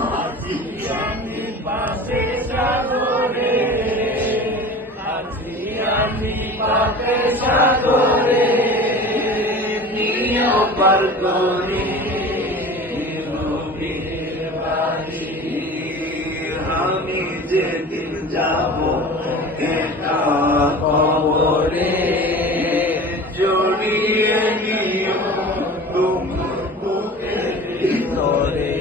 আছি আমি পাশে সাগরে, আছি আমি পাশে সাগরে, নিও পার করে নবীর বাড়ি। আমি যেদিন যাব একা কবরে, জড়িয়ে নিও তোমার বুকের ভিতরে।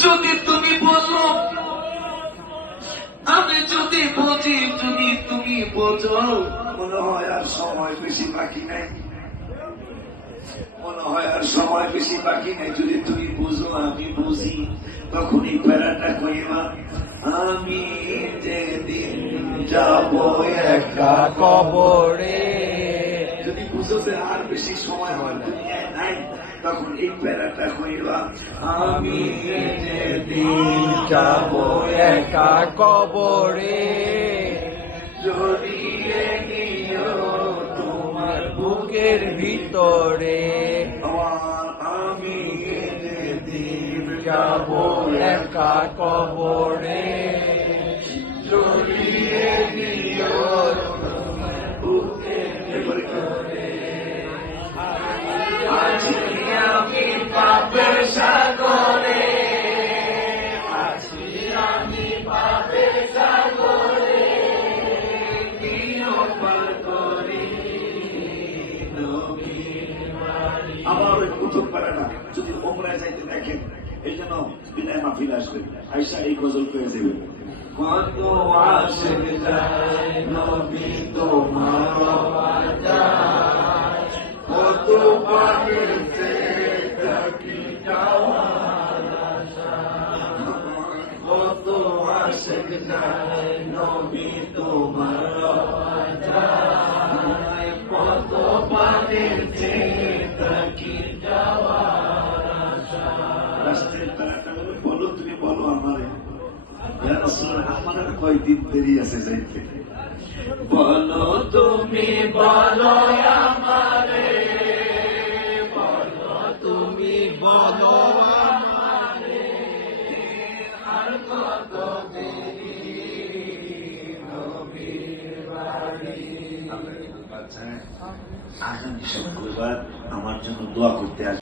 যদি তুমি বোঝো, আমি যদি বুঝি, যদি তুমি বোঝো, মনে হয় আর সময় বেশি বাকি নাই, মনে হয় আর সময় বেশি বাকি নাই। যদি তুমি বুঝো আমি বুঝি, তখন এই প্যারাটা কইবা, আমি যেদিন যাব একা কবরে। যদি বুঝো যে আর বেশি সময় আমার দুনিয়ায় নাই, তখন এই প্যারাটা কইবা, আমি যেদিন যাব একা কবরে, জড়িয়ে নিও তোমার বুকের ভিতরে। আমার আমি যেদিন যাব একা কবরে, জড়িয়ে নিও তোমার বুকের ভিতরে। আছি আমি পাপের সাগরে, আছি আমি পাপের সাগরে, নিও পার করে নবীর বাড়ি। আবার ওই প্রথম পারাটা যদি ওমরায় যাইতে দেখেন, এই জন্য বিদায় মাহফিল আসবেন, আইসা এই গজল পেয়ে যাবেন। কত আশিক যায় নবী তোমার বাজার, কত পাগল সে থাকি যাওয়ার আশা, কত আশিক যায় নবী তোমার বাজার, কত পাগল সে থাকি যাওয়ার আশা। রাস্তায় তারাটা বলে, বলো তুমি বলো আমারে, আমার কয়দিন দেরি আছে যাইতে, বলো তুমি বলো আমারে, বলো তুমি বলো আমারে, আর কত দেরি নবীর বাড়ি। আগামী শুক্রবার আমার জন্য দোয়া করতে আসবে।